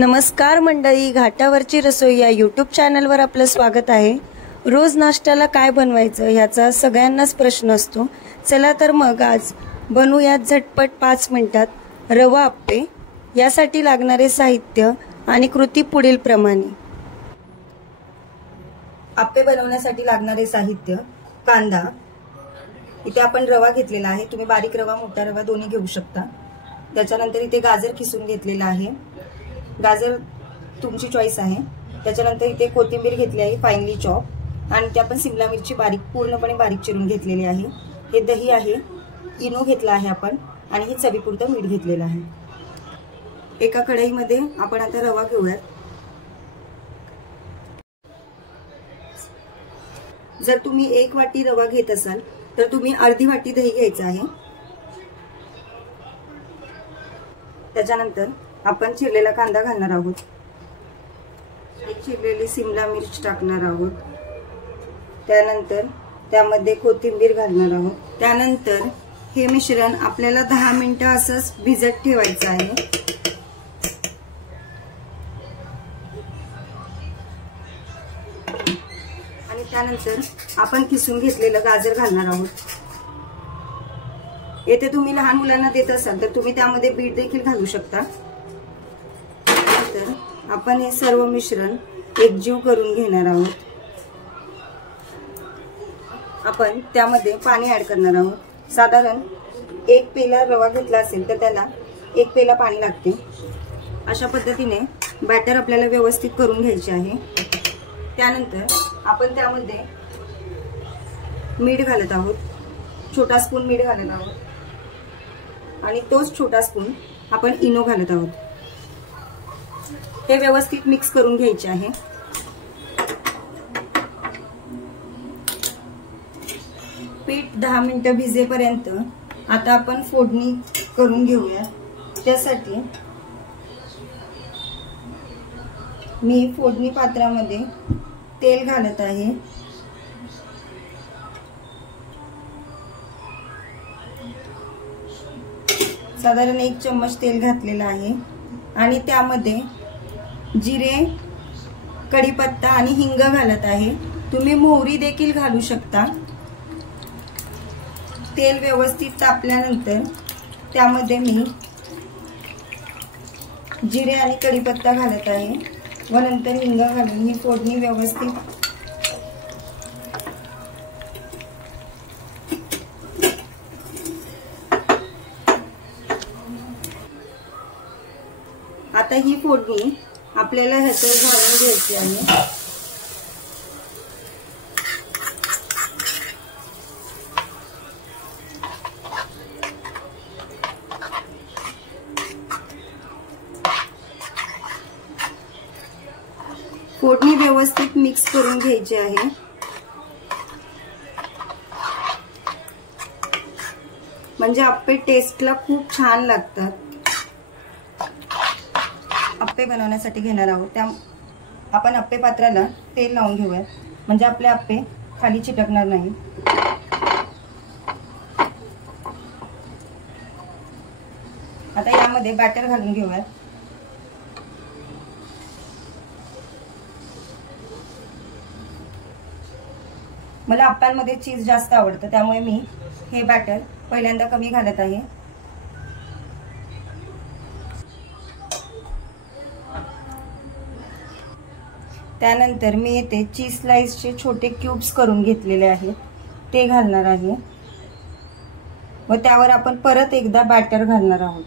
नमस्कार मंडळी, घाटावरची रसोई या यूट्यूब चॅनलवर आपलं स्वागत आहे। रोज नाश्त्याला काय बनवायचं ह्याचा सगळ्यांनाच प्रश्न असतो। चला तर मग आज बनवूया झटपट 5 मिनिटात रवा आप्पे। यासाठी लागणारे साहित्य आणि कृती पुढील प्रमाणे। आप्पे बनवण्यासाठी लागणारे साहित्य: कांदा, इथे आपण रवा घेतलेला आहे, तुम्ही बारीक रवा मोठा रवा दोन्ही घेऊ शकता। त्याच्यानंतर इथे गाजर किसून घेतलेला आहे, गाजर तुमची चॉईस आहे। त्याच्यानंतर इथे कोथिंबीर घेतली आहे फाइनली चॉप, आणि ते आपण शिमला मिरची पूर्णपणे बारीक चिरून घेतलेली आहे। हे दही आहे, इनो घेतला आहे आपण, आणि हे चवीपुरतं मीठ घेतलेलं आहे। एका कढईमध्ये आपण आता रवा घेऊयात। जर तुम्ही 1 वाटी रवा घेत असाल तर तुम्ही अर्धी वाटी दही घ्यायचं आहे। त्याच्यानंतर आपण चिरलेला कांदा घालणार आहोत, एक चिरलेली शिमला मिर्च टाकणार आहोत, त्यानंतर त्यामध्ये कोथिंबीर घालणार आहोत। त्यानंतर हे मिश्रण आपल्याला 10 मिनिटं असंच भिजत ठेवायचं आहे। आणि त्यानंतर आपण किसून घेतलेलं गाजर घालणार आहोत। येथे तुम्ही लहान मुलांना देत असाल तर तुम्ही त्यामध्ये बीट देखील घालू शकता। तर आपण हे सर्व मिश्रण एकजीव करून घेणार आहोत। आपण त्यामध्ये पाणी ऍड करणार आहोत। साधारण 1 पेला रवा घेतला असेल तर त्याला 1 पेला पाणी लागते। अशा पद्धतीने बॅटर आपल्याला व्यवस्थित करून घ्यायचे आहे। त्यानंतर आपण त्यामध्ये मीठ घालत आहोत, छोटा स्पून मीठ घालत आहोत, आणि तोच छोटा स्पून आपण इनो घालत आहोत। हे व्यवस्थित मिक्स करून घ्यायचे आहे। पीठ 10 मिनिटं भिजेपर्यंत आता आपण फोडणी करून घेऊया। त्यासाठी मी फोडणी पात्रामध्ये तेल घालत आहे। साधारण 1 चम्मच तेल घातलेला आहे, आणि त्यामध्ये जिरे, कढीपत्ता आणि हिंग घालत आहे। तुम्ही मोहरी देखील घालू शकता। तेल व्यवस्थित तापल्यानंतर त्यामध्ये मी जिरे आणि कढीपत्ता घालत आहे व नंतर हिंग घालून ही फोडणी व्यवस्थित आता ही फोडणी आपल्याला ह्याच्यावर घालून घ्यायची आहे। फोडणी व्यवस्थित मिक्स करून घ्यायची आहे। म्हणजे आप्पे टेस्टला खूप छान लागतात। आप्पे बनवण्यासाठी घेणार आहोत, त्या आपण आप्पे पात्राला तेल लावून घेऊया, म्हणजे आपले आप्पे खाली चिटकणार नाही। आता यामध्ये बॅटर घालून घेऊया। मला आप्प्यांमध्ये चीज जास्त आवडतं, त्यामुळे मी हे बॅटर पहिल्यांदा कमी घालत आहे। त्यानंतर मी येथे चीज स्लाइसचे छोटे क्यूब्स करून घेतलेले आहेत, ते घालणार आहे व त्यावर आपण परत एकदा बॅटर घालणार आहोत।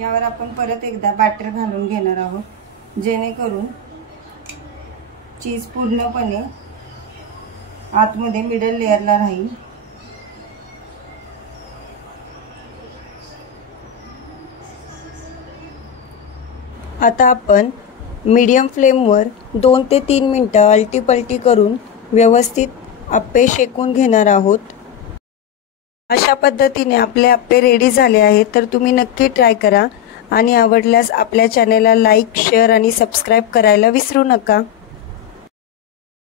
यावर आपण परत एकदा बॅटर घालून घेणार आहोत, जेणेकरून चीज पूर्णपणे आतमध्ये मिडल लेयरला राहील। आता आपण मीडियम फ्लेमवर 2 ते 3 मिनिटं आलटी पलटी करून व्यवस्थित आप्पे शेकून घेणार आहोत। अशा पद्धतीने आपले आप्पे रेडी झाले आहेत, तर तुम्ही नक्की ट्राय करा, आणि आवडल्यास आपल्या चॅनेलला लाईक, शेअर आणि सबस्क्राईब करायला विसरू नका।